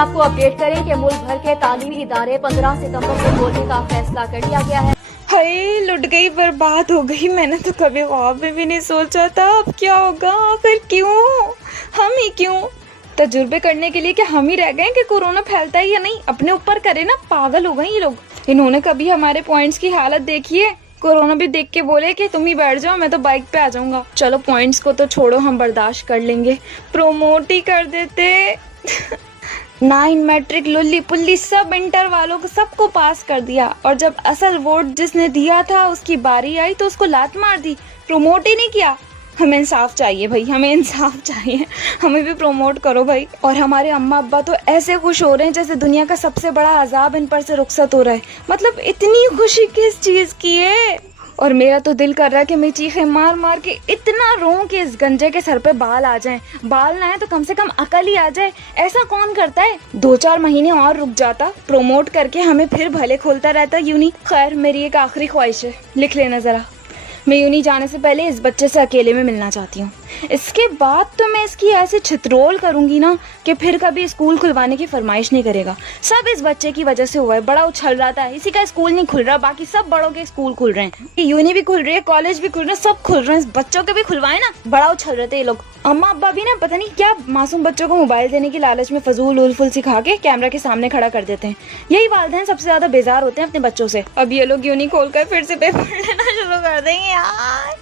आपको अपडेट करें कि मुल्क भर के तालीमी इदारे 15 सितंबर को खोलने का फैसला कर लिया गया है। हाय, लुट गई, बर्बाद हो गई। मैंने तो कभी ख्वाब में भी नहीं सोचा था। अब क्या होगा, आखिर क्यों, हम ही क्यों? तजुर्बे करने के लिए कि हम ही रह गए कि कोरोना फैलता है या नहीं। अपने ऊपर करे ना, पागल हो गए ये लोग। इन्होंने कभी हमारे पॉइंट्स की हालत देखी है? कोरोना भी देख के बोले कि तुम ही बैठ जाओ, मैं तो बाइक पे आ जाऊंगा। चलो पॉइंट्स को तो छोड़ो, हम बर्दाश्त कर लेंगे, प्रोमोट ही कर देते। 9 मैट्रिक लुल्ली पुल्ली सब इंटर वालों को सबको पास कर दिया, और जब असल वोट जिसने दिया था उसकी बारी आई तो उसको लात मार दी, प्रमोट ही नहीं किया। हमें इंसाफ चाहिए भाई, हमें इंसाफ चाहिए। हमें भी प्रमोट करो भाई। और हमारे अम्मा अब्बा तो ऐसे खुश हो रहे हैं जैसे दुनिया का सबसे बड़ा अजाब इन पर से रुखसत हो रहा है। मतलब इतनी खुशी किस चीज की है? और मेरा तो दिल कर रहा है कि मैं चीखें मार मार के इतना रोऊं कि इस गंजे के सर पे बाल आ जाएं। बाल ना है तो कम से कम अकल ही आ जाए। ऐसा कौन करता है? 2-4 महीने और रुक जाता, प्रोमोट करके हमें फिर भले खोलता रहता यूनी। खैर, मेरी एक आखिरी ख्वाहिश है, लिख लेना जरा। मैं यूनी जाने से पहले इस बच्चे से अकेले में मिलना चाहती हूँ। इसके बाद तो मैं इसकी ऐसे छितरोल करूंगी ना कि फिर कभी स्कूल खुलवाने की फरमाइश नहीं करेगा। सब इस बच्चे की वजह से हुआ है। बड़ा उछल रहा था, इसी का स्कूल नहीं खुल रहा, बाकी सब बड़ों के स्कूल खुल रहे हैं। यूनी भी खुल रही है, कॉलेज भी खुल रहे हैं, सब खुल रहे हैं। इस बच्चों के भी खुलवाए ना, बड़ा उछल रहे थे ये लोग। अम्मा अब्बा भी ना पता नहीं क्या मासूम बच्चों को मोबाइल देने की लालच में फजूल उलफुल सिखा के कैमरा के सामने खड़ा कर देते हैं। यही वालिदैन सबसे ज्यादा बेजार होते हैं अपने बच्चों से। अब ये लोग यूनी खोलकर फिर से पेपर लेना शुरू कर देंगे। यार,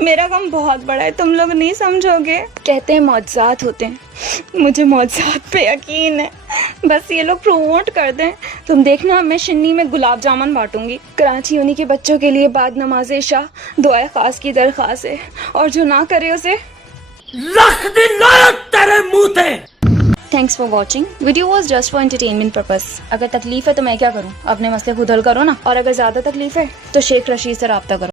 मेरा गम बहुत बड़ा है, तुम लोग नहीं समझोगे। कहते हैं मौजज़ात होते हैं, मुझे मौजज़ात पे यकीन है। बस ये लोग प्रमोट कर दें, तुम देखना मैं शिन्नी में गुलाब जामुन बांटूंगी। कराची यूनी के बच्चों के लिए बाद नमाज इशा दुआ खास की दरख्वास्त है, और जो ना करे उसे रख दे तेरे मुंह पे। Thanks for watching. Video was just for entertainment purpose. अगर तकलीफ है तो मैं क्या करूँ, अपने मसले खुद हल करो ना। और अगर ज्यादा तकलीफ है तो शेख रशीद से रब्ता करो।